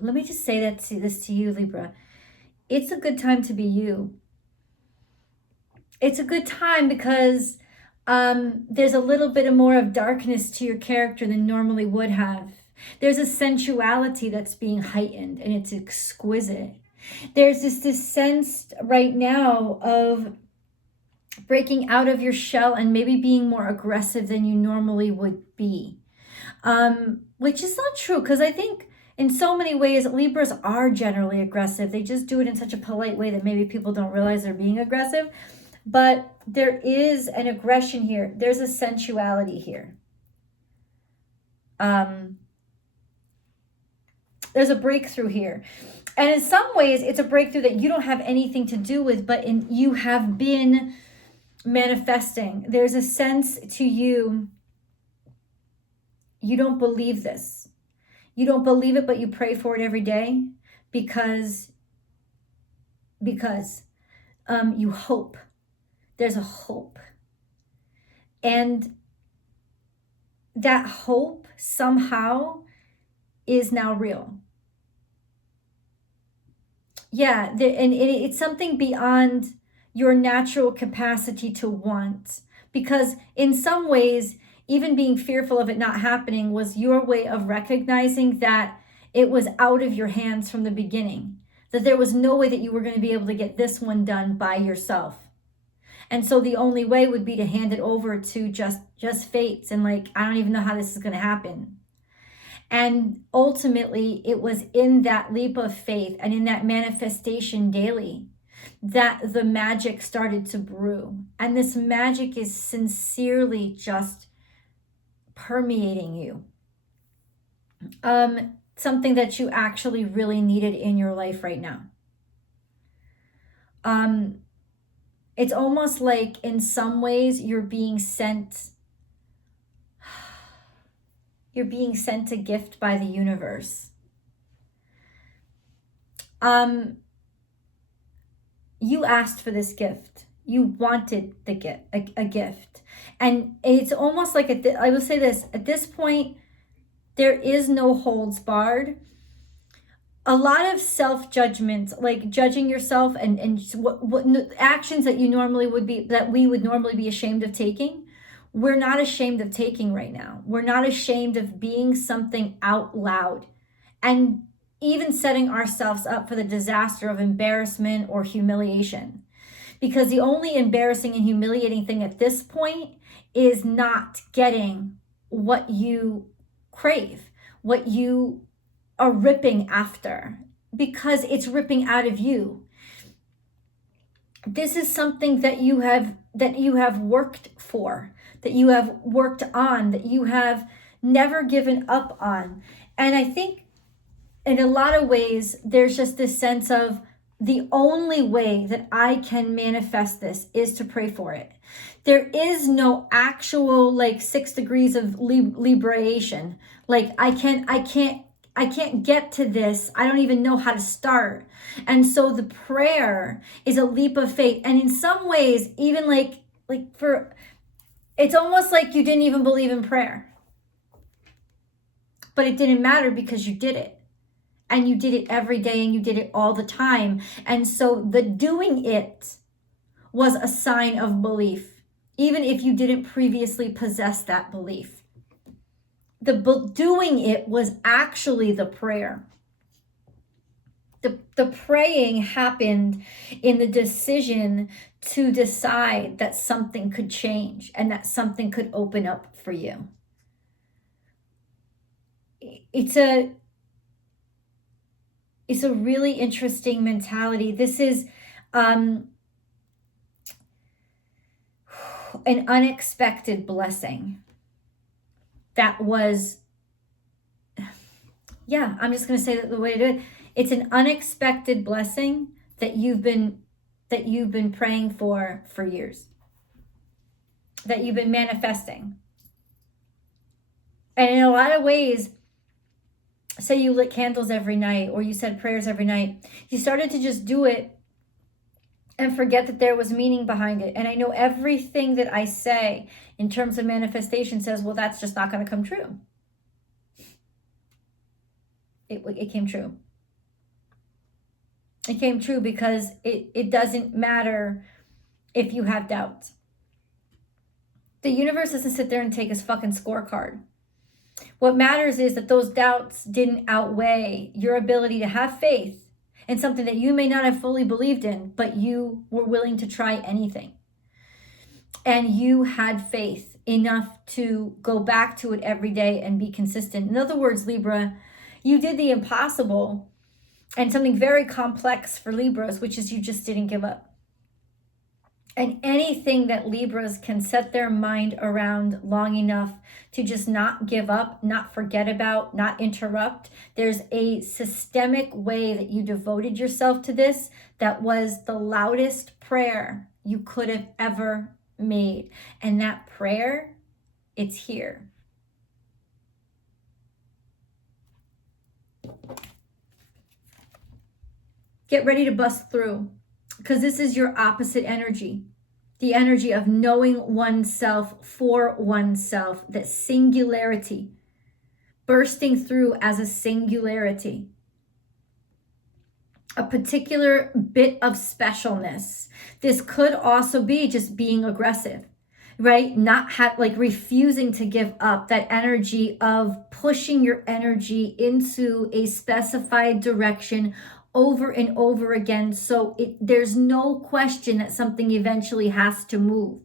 let me just say this to you, Libra. It's a good time to be you. It's a good time because there's a little bit more of darkness to your character than normally would have. There's a sensuality that's being heightened, and it's exquisite. There's this sense right now of breaking out of your shell and maybe being more aggressive than you normally would be, which is not true, because I think in so many ways Libras are generally aggressive. They just do it in such a polite way that maybe people don't realize they're being aggressive. But there is an aggression here. There's a sensuality here. There's a breakthrough here. And in some ways, it's a breakthrough that you don't have anything to do with, but you have been manifesting. There's a sense to you, you don't believe this. You don't believe it, but you pray for it every day because you hope. There's a hope. And that hope somehow is now real. Yeah, and it's something beyond your natural capacity to want. Because in some ways, even being fearful of it not happening was your way of recognizing that it was out of your hands from the beginning. That there was no way that you were going to be able to get this one done by yourself. And so the only way would be to hand it over to just fates and like, I don't even know how this is going to happen. And ultimately, it was in that leap of faith and in that manifestation daily that the magic started to brew. And this magic is sincerely just permeating you. Something that you actually really needed in your life right now. It's almost like in some ways you're being sent a gift by the universe. You asked for this gift. You wanted the gift, a gift. And it's almost like, I will say this, at this point, there is no holds barred. A lot of self-judgment, like judging yourself and what actions that we would normally be ashamed of taking, we're not ashamed of taking right now. We're not ashamed of being something out loud and even setting ourselves up for the disaster of embarrassment or humiliation. Because the only embarrassing and humiliating thing at this point is not getting what you crave, what you are ripping after, because it's ripping out of you. This is something that you have worked for, that you have worked on, that you have never given up on. And I think in a lot of ways, there's just this sense of the only way that I can manifest this is to pray for it. There is no actual like 6 degrees of liberation. Like I can't get to this. I don't even know how to start. And so the prayer is a leap of faith. And in some ways, even it's almost like you didn't even believe in prayer. But it didn't matter because you did it. And you did it every day and you did it all the time. And so the doing it was a sign of belief, even if you didn't previously possess that belief. The doing it was actually the prayer. The praying happened in the decision to decide that something could change and that something could open up for you. It's a really interesting mentality. This is an unexpected blessing. That was, I'm just going to say that the way to do it. It's an unexpected blessing that you've been praying for years, that you've been manifesting. And in a lot of ways, say you lit candles every night or you said prayers every night, you started to just do it and forget that there was meaning behind it. And I know everything that I say in terms of manifestation says, well, that's just not going to come true. It came true. It came true because it doesn't matter if you have doubts. The universe doesn't sit there and take his fucking scorecard. What matters is that those doubts didn't outweigh your ability to have faith in something that you may not have fully believed in, but you were willing to try anything. And you had faith enough to go back to it every day and be consistent. In other words, Libra, you did the impossible and something very complex for Libras, which is you just didn't give up. And anything that Libras can set their mind around long enough to just not give up, not forget about, not interrupt, there's a systemic way that you devoted yourself to this that was the loudest prayer you could have ever made. And that prayer, it's here. Get ready to bust through, because this is your opposite energy. The energy of knowing oneself for oneself, that singularity, bursting through as a singularity. A particular bit of specialness. This could also be just being aggressive, right? Refusing to give up, that energy of pushing your energy into a specified direction over and over again, so there's no question that something eventually has to move.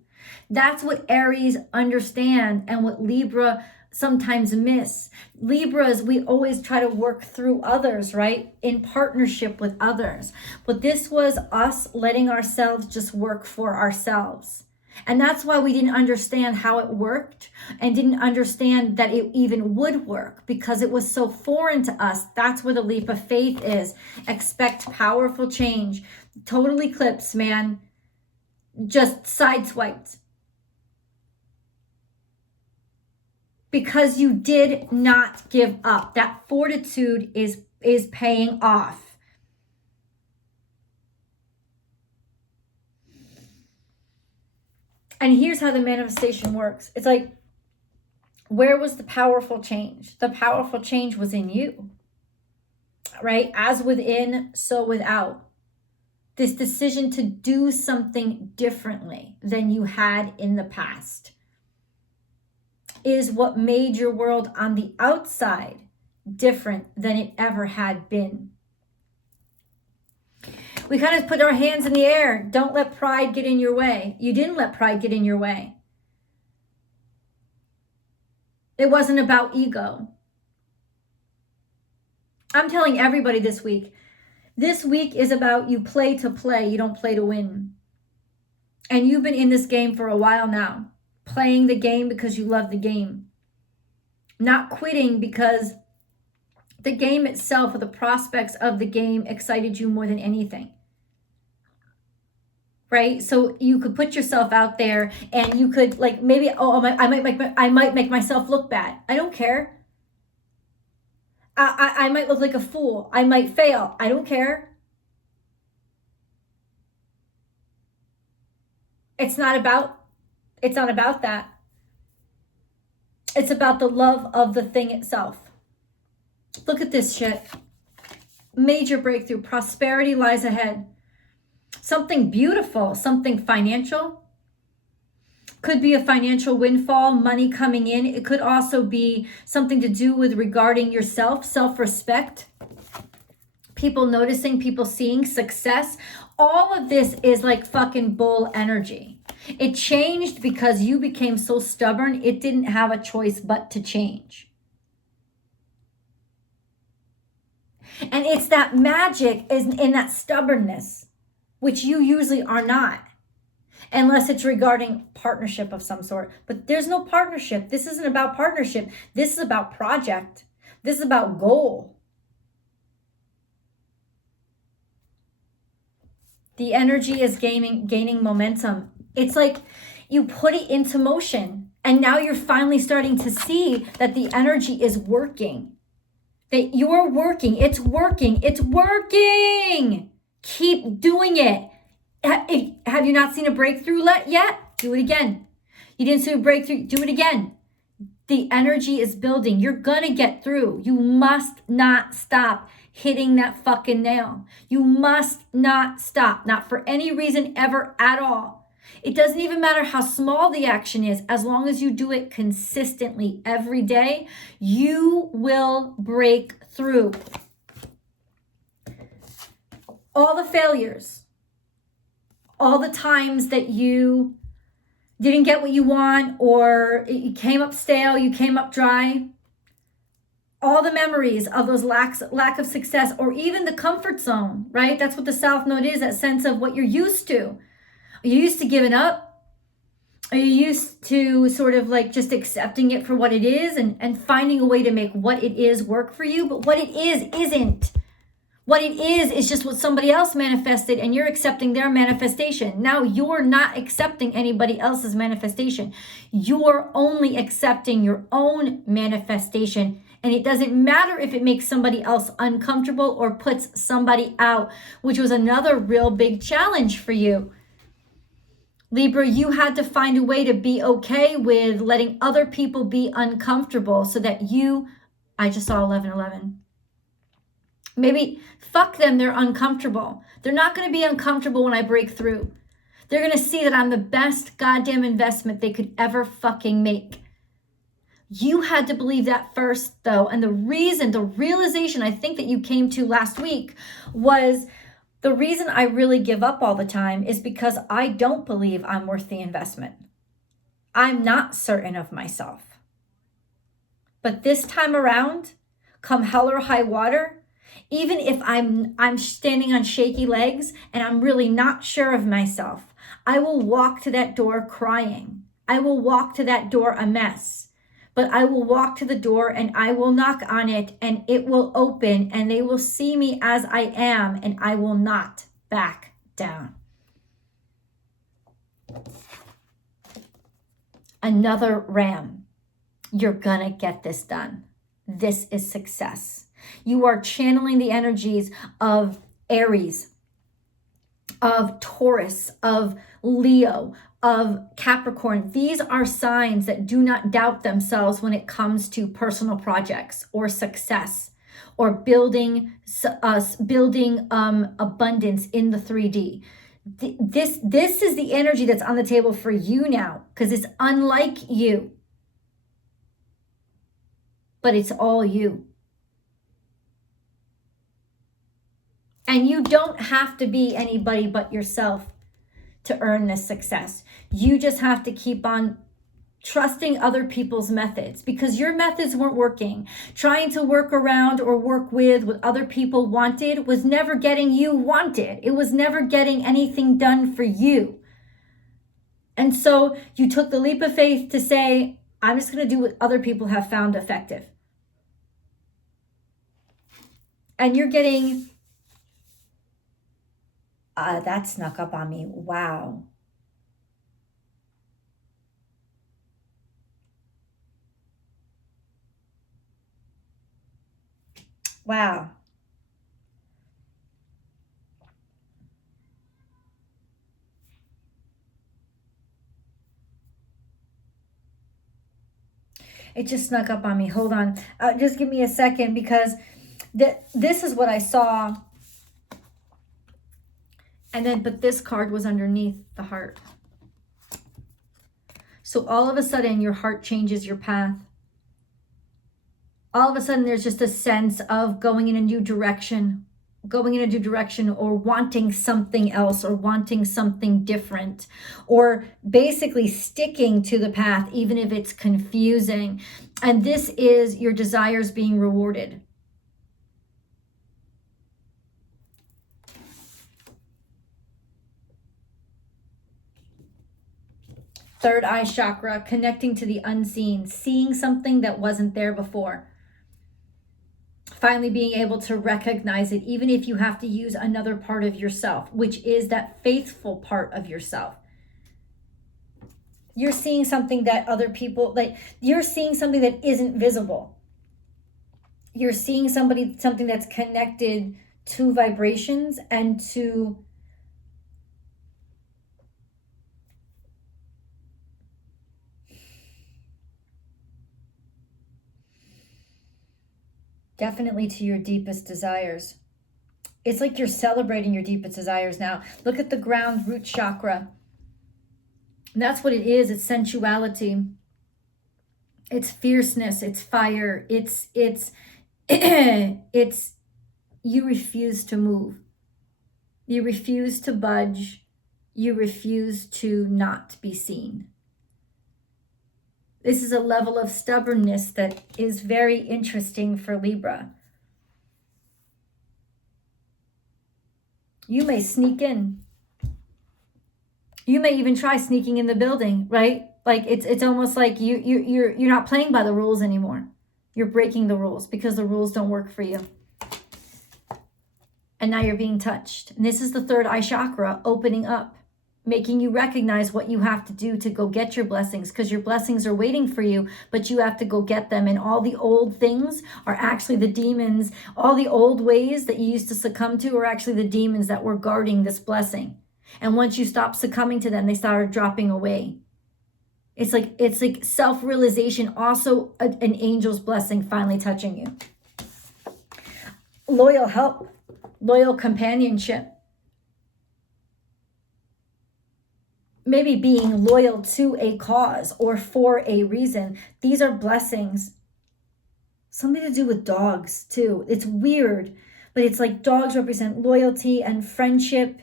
That's what Aries understand and what Libra sometimes miss. Libras, we always try to work through others, right? In partnership with others. But this was us letting ourselves just work for ourselves. And that's why we didn't understand how it worked and didn't understand that it even would work, because it was so foreign to us. That's where the leap of faith is. Expect powerful change. Total eclipse, man. Just sideswiped. Because you did not give up. That fortitude is paying off. And here's how the manifestation works. It's like, where was the powerful change? The powerful change was in you, right? As within, so without. This decision to do something differently than you had in the past is what made your world on the outside different than it ever had been. We kind of put our hands in the air. Don't let pride get in your way. You didn't let pride get in your way. It wasn't about ego. I'm telling everybody this week is about you play to play. You don't play to win. And you've been in this game for a while now, playing the game because you love the game. Not quitting because the game itself or the prospects of the game excited you more than anything. Right? So you could put yourself out there and you could I might make myself look bad. I don't care. I might look like a fool. I might fail. I don't care. It's not about that. It's about the love of the thing itself. Look at this shit. Major breakthrough. Prosperity lies ahead. Something beautiful, something financial. Could be a financial windfall, money coming in. It could also be something to do with regarding yourself, self-respect. People noticing, people seeing success. All of this is like fucking bull energy. It changed because you became so stubborn, it didn't have a choice but to change. And it's that magic is in that stubbornness, which you usually are not, unless it's regarding partnership of some sort. But there's no partnership. This isn't about partnership. This is about project. This is about goal. The energy is gaining momentum. It's like you put it into motion, and now you're finally starting to see that the energy is working. That you're working. It's working. It's working. Keep doing it. Have you not seen a breakthrough yet? Do it again. You didn't see a breakthrough? Do it again. The energy is building. You're gonna get through. You must not stop hitting that fucking nail. You must not stop, not for any reason ever at all. It doesn't even matter how small the action is, as long as you do it consistently every day, you will break through. All the failures, all the times that you didn't get what you want, or you came up stale, you came up dry, all the memories of those lack of success, or even the comfort zone, right? That's what the South Node is, that sense of what you're used to. Are you used to giving up? Are you used to sort of like just accepting it for what it is and finding a way to make what it is work for you? But what it is isn't. What it is just what somebody else manifested, and you're accepting their manifestation. Now you're not accepting anybody else's manifestation. You're only accepting your own manifestation. And it doesn't matter if it makes somebody else uncomfortable or puts somebody out, which was another real big challenge for you. Libra, you had to find a way to be okay with letting other people be uncomfortable so that I just saw 1111. Maybe fuck them, they're uncomfortable. They're not going to be uncomfortable when I break through. They're going to see that I'm the best goddamn investment they could ever fucking make. You had to believe that first, though. And the realization I think that you came to last week was the reason I really give up all the time is because I don't believe I'm worth the investment. I'm not certain of myself. But this time around, come hell or high water, even if I'm standing on shaky legs and I'm really not sure of myself, I will walk to that door crying. I will walk to that door a mess. But I will walk to the door and I will knock on it and it will open and they will see me as I am and I will not back down. Another ram. You're gonna get this done. This is success. You are channeling the energies of Aries, of Taurus, of Leo, of Capricorn. These are signs that do not doubt themselves when it comes to personal projects or success or building abundance in the 3D. This is the energy that's on the table for you now, because it's unlike you, but it's all you. And you don't have to be anybody but yourself to earn this success. You just have to keep on trusting other people's methods, because your methods weren't working. Trying to work around or work with what other people wanted was never getting you wanted. It was never getting anything done for you. And so you took the leap of faith to say, I'm just going to do what other people have found effective. And you're getting... that snuck up on me. Wow. Wow. It just snuck up on me. Hold on. Just give me a second, because this is what I saw. And then, but this card was underneath the heart. So all of a sudden, your heart changes your path. All of a sudden, there's just a sense of going in a new direction, or wanting something else, or wanting something different, or basically sticking to the path, even if it's confusing. And this is your desires being rewarded. Third eye chakra, connecting to the unseen, seeing something that wasn't there before. Finally being able to recognize it, even if you have to use another part of yourself, which is that faithful part of yourself. You're seeing something that other people, you're seeing something that isn't visible. You're seeing something that's connected to vibrations and to Definitely to your deepest desires. It's like you're celebrating your deepest desires now. Look at the ground root chakra. And that's what it is. It's sensuality. It's fierceness. It's fire. It's you refuse to move. You refuse to budge. You refuse to not be seen. This is a level of stubbornness that is very interesting for Libra. You may sneak in. You may even try sneaking in the building, right? Like it's almost like you're not playing by the rules anymore. You're breaking the rules because the rules don't work for you. And now you're being touched. And this is the third eye chakra opening up, making you recognize what you have to do to go get your blessings, because your blessings are waiting for you, but you have to go get them. And all the old things are actually the demons. All the old ways that you used to succumb to are actually the demons that were guarding this blessing. And once you stop succumbing to them, they started dropping away. It's like self-realization, also an angel's blessing finally touching you. Loyal help, loyal companionship. Maybe being loyal to a cause or for a reason. These are blessings. Something to do with dogs too. It's weird, but it's like dogs represent loyalty and friendship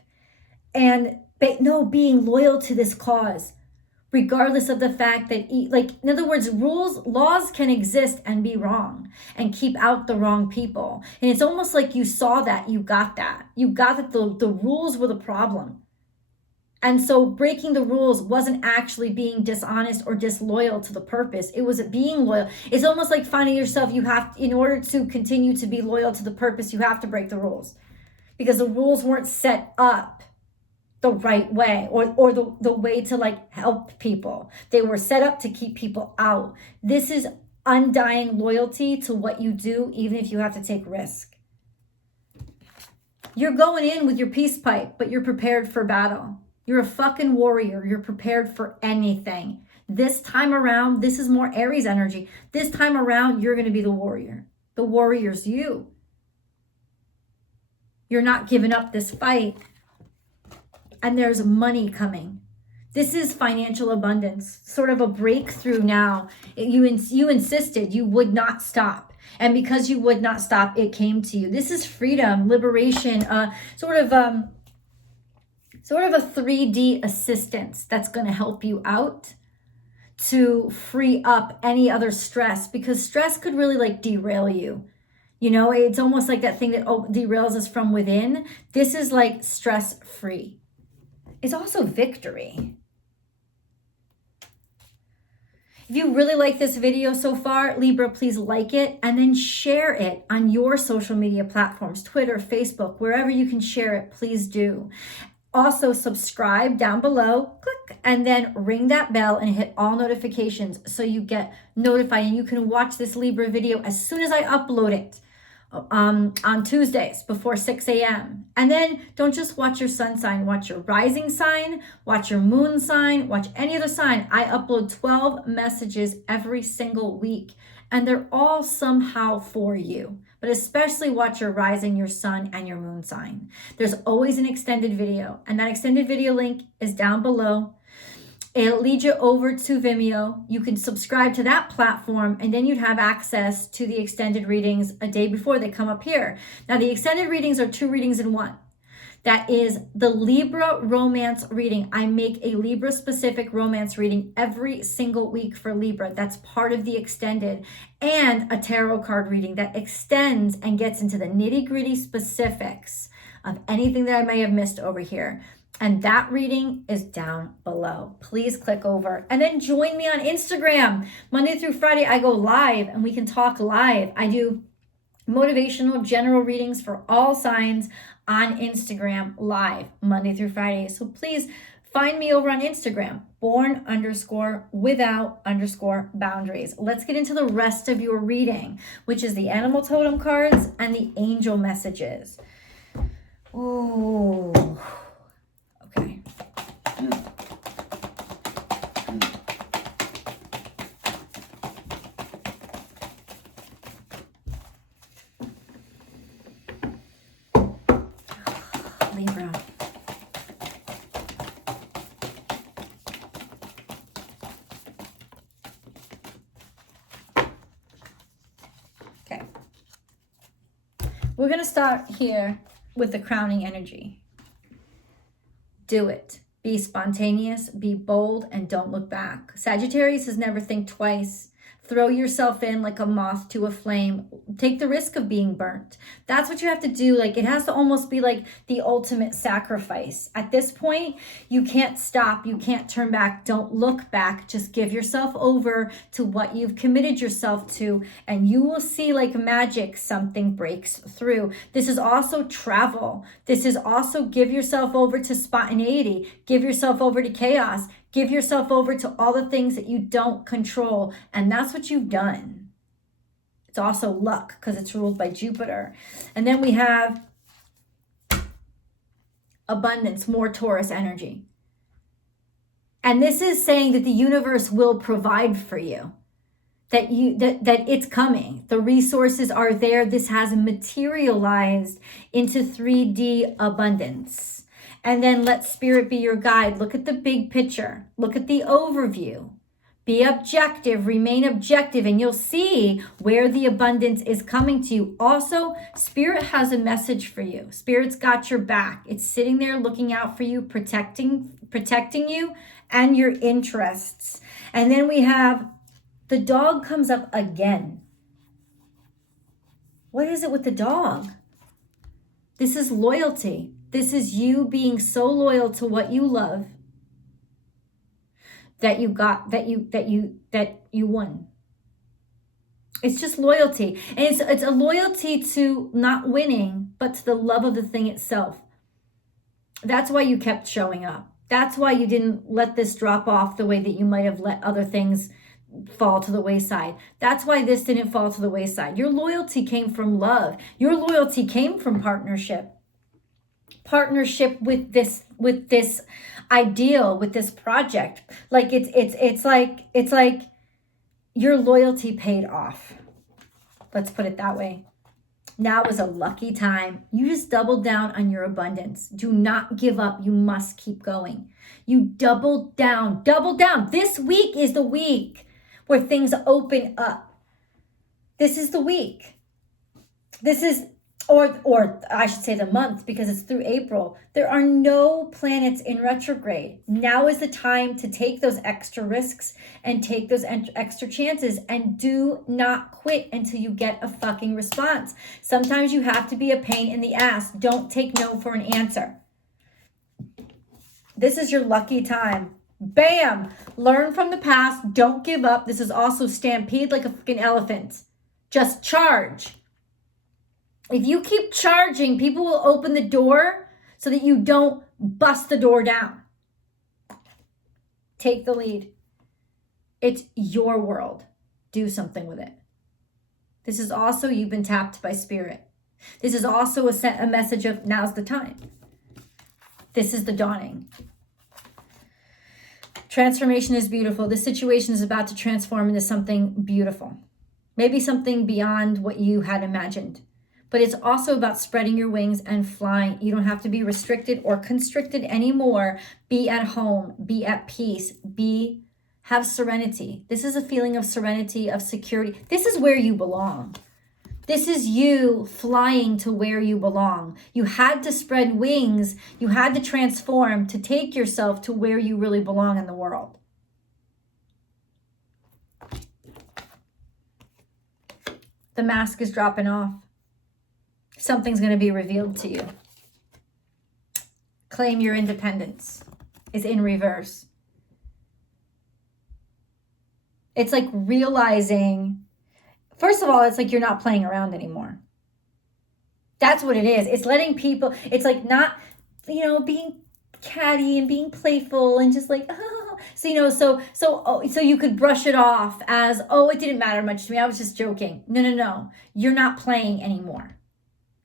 and being loyal to this cause, regardless of the fact that, like, in other words, laws can exist and be wrong and keep out the wrong people. And it's almost like you saw that, you got that the rules were the problem. And so breaking the rules wasn't actually being dishonest or disloyal to the purpose. It was being loyal. It's almost like finding yourself, in order to continue to be loyal to the purpose, you have to break the rules because the rules weren't set up the right way or the way to like help people. They were set up to keep people out. This is undying loyalty to what you do, even if you have to take risk. You're going in with your peace pipe, but you're prepared for battle. You're a fucking warrior. You're prepared for anything. This time around, this is more Aries energy. This time around, you're going to be the warrior. The warrior's you. You're not giving up this fight. And there's money coming. This is financial abundance, sort of a breakthrough now. You insisted you would not stop. And because you would not stop, it came to you. This is freedom, liberation, sort of a 3D assistance that's going to help you out to free up any other stress, because stress could really like derail you. You know, it's almost like that thing that derails us from within. This is like stress-free. It's also victory. If you really like this video so far, Libra, please like it and then share it on your social media platforms, Twitter, Facebook, wherever you can share it, please do. Also subscribe down below, click, and then ring that bell and hit all notifications so you get notified and you can watch this Libra video as soon as I upload it. On Tuesdays before 6 a.m. And then don't just watch your sun sign, watch your rising sign, watch your moon sign, watch any other sign. I upload 12 messages every single week and they're all somehow for you. But especially watch your rising, your sun, and your moon sign. There's always an extended video, and that extended video link is down below. It'll lead you over to Vimeo. You can subscribe to that platform and then you'd have access to the extended readings a day before they come up here. Now the extended readings are 2 readings in 1. That is the Libra romance reading. I make a Libra specific romance reading every single week for Libra. That's part of the extended, and a tarot card reading that extends and gets into the nitty gritty specifics of anything that I may have missed over here. And that reading is down below. Please click over and then join me on Instagram. Monday through Friday, I go live and we can talk live. I do motivational general readings for all signs on Instagram live Monday through Friday. So please find me over on Instagram, born_without_boundaries. Let's get into the rest of your reading, which is the animal totem cards and the angel messages. Ooh. Okay. We're going to start here with the crowning energy. Do it. Be spontaneous, be bold, and don't look back. Sagittarius is never think twice. Throw yourself in like a moth to a flame. Take the risk of being burnt. That's what you have to do. Like, it has to almost be like the ultimate sacrifice. At this point, you can't stop. You can't turn back. Don't look back. Just give yourself over to what you've committed yourself to, and you will see, like magic, something breaks through. This is also travel. This is also give yourself over to spontaneity. Give yourself over to chaos. Give yourself over to all the things that you don't control. And that's what you've done. It's also luck because it's ruled by Jupiter. And then we have abundance, more Taurus energy. And this is saying that the universe will provide for you. That it's coming. The resources are there. This has materialized into 3D abundance. And then let spirit be your guide. Look at the big picture. Look at the overview. Be objective, remain objective, and you'll see where the abundance is coming to you. Also, spirit has a message for you. Spirit's got your back. It's sitting there looking out for you, protecting you and your interests. And then we have the dog comes up again. What is it with the dog? This is loyalty. This is you being so loyal to what you love that you won. It's just loyalty. And it's a loyalty to not winning, but to the love of the thing itself. That's why you kept showing up. That's why you didn't let this drop off the way that you might have let other things fall to the wayside. That's why this didn't fall to the wayside. Your loyalty came from love. Your loyalty came from partnership with this ideal, with this project. Like it's like your loyalty paid off. Let's put it that way. Now is a lucky time. You just double down on your abundance. Do not give up. You must keep going. You double down. This week is the week where things open up. This is the week. This is Or I should say the month, because it's through April. There are no planets in retrograde. Now is the time to take those extra risks and take those extra chances, and do not quit until you get a fucking response. Sometimes you have to be a pain in the ass. Don't take no for an answer. This is your lucky time. Bam! Learn from the past. Don't give up. This is also stampede like a fucking elephant. Just charge. If you keep charging, people will open the door so that you don't bust the door down. Take the lead. It's your world. Do something with it. This is also, you've been tapped by spirit. This is also a message of now's the time. This is the dawning. Transformation is beautiful. This situation is about to transform into something beautiful. Maybe something beyond what you had imagined. But it's also about spreading your wings and flying. You don't have to be restricted or constricted anymore. Be at home, be at peace, have serenity. This is a feeling of serenity, of security. This is where you belong. This is you flying to where you belong. You had to spread wings. You had to transform to take yourself to where you really belong in the world. The mask is dropping off. Something's going to be revealed to you. Claim your independence is in reverse. It's like realizing, first of all, it's like you're not playing around anymore. That's what it is. It's letting people, it's like not, being catty and being playful and just like, oh. So you could brush it off as, oh, it didn't matter much to me. I was just joking. No. You're not playing anymore.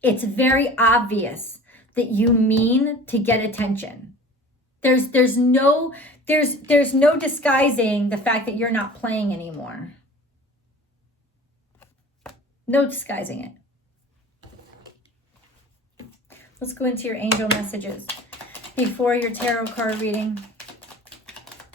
It's very obvious that you mean to get attention. There's no disguising the fact that you're not playing anymore. No disguising it. Let's go into your angel messages before your tarot card reading.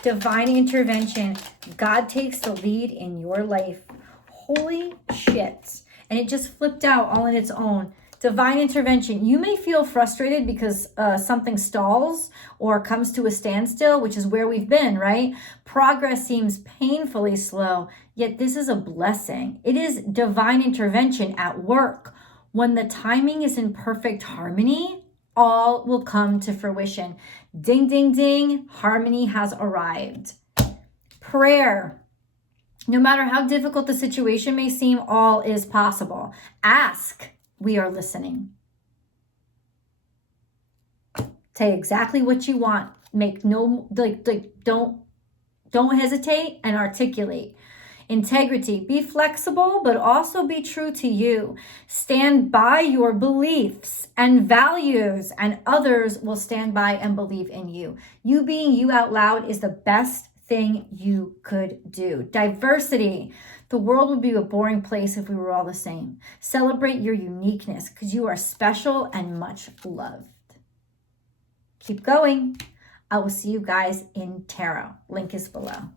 Divine intervention. God takes the lead in your life. Holy shit. And it just flipped out all on its own. Divine intervention. You may feel frustrated because something stalls or comes to a standstill, which is where we've been, right? Progress seems painfully slow, yet this is a blessing. It is divine intervention at work. When the timing is in perfect harmony, all will come to fruition. Ding, ding, ding. Harmony has arrived. Prayer. No matter how difficult the situation may seem, all is possible. Ask. We are listening. Say exactly what you want. Make no, don't hesitate and articulate. Integrity. Be flexible, but also be true to you. Stand by your beliefs and values, and others will stand by and believe in you. You being you out loud is the best thing you could do. Diversity. The world would be a boring place if we were all the same. Celebrate your uniqueness because you are special and much loved. Keep going. I will see you guys in tarot. Link is below.